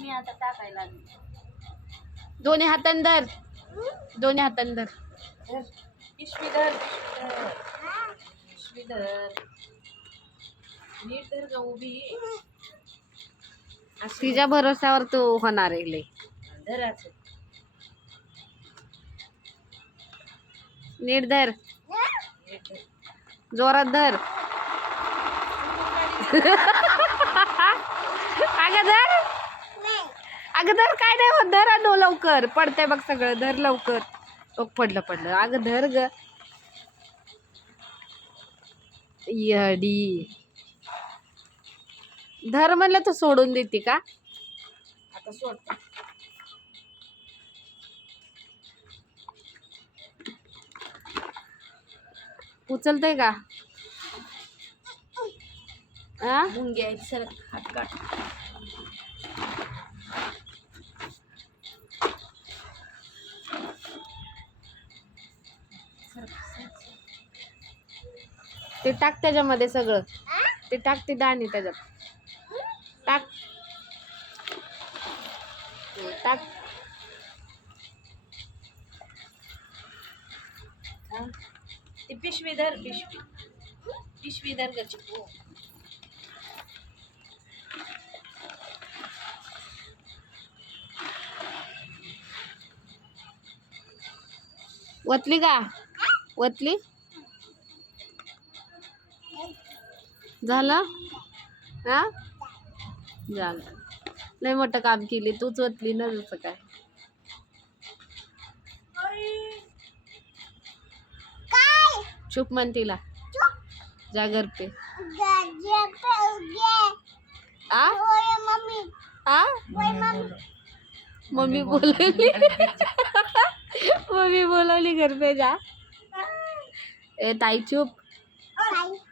मी आता टाकायला लागली. दोन्ही हातान धर. दोन्ही हातान धर. धर पिशवी धर पिशवी धर पिशवी धर नीट धर का उभी. अशी तिच्या भरोश्यावर तू होणार आहे लय. धर असं. नीट धर. नीट धर. जोरात धर अगं धर अगं धर काय नाही होत धर नो लवकर. पडतंय बघ सगळं धर लवकर. बघ पडलं पडलं. अगं धर ग. यडी. धर म्हणलं तर सोडून देते का? आता सोड. उचलतंय का? आ? मुंगी आहे सर हात काढ. ते टाक त्याच्यामध्ये सगळं. ते टाक ते दाणे त्याच्यात. टाक. टाक. ती पिशवी धर पिशवी. पिशवी धर गची वतली का? वतली? झालं? हा? झालं. लय मोठं काम केली तूच वतली ना जसं काय. चुप म्हण तिला. जा घर पे. आ? आ? मम्मी बोलवली. मम्मी बोलवली घर पे जा. Eh, tai chup. Hi.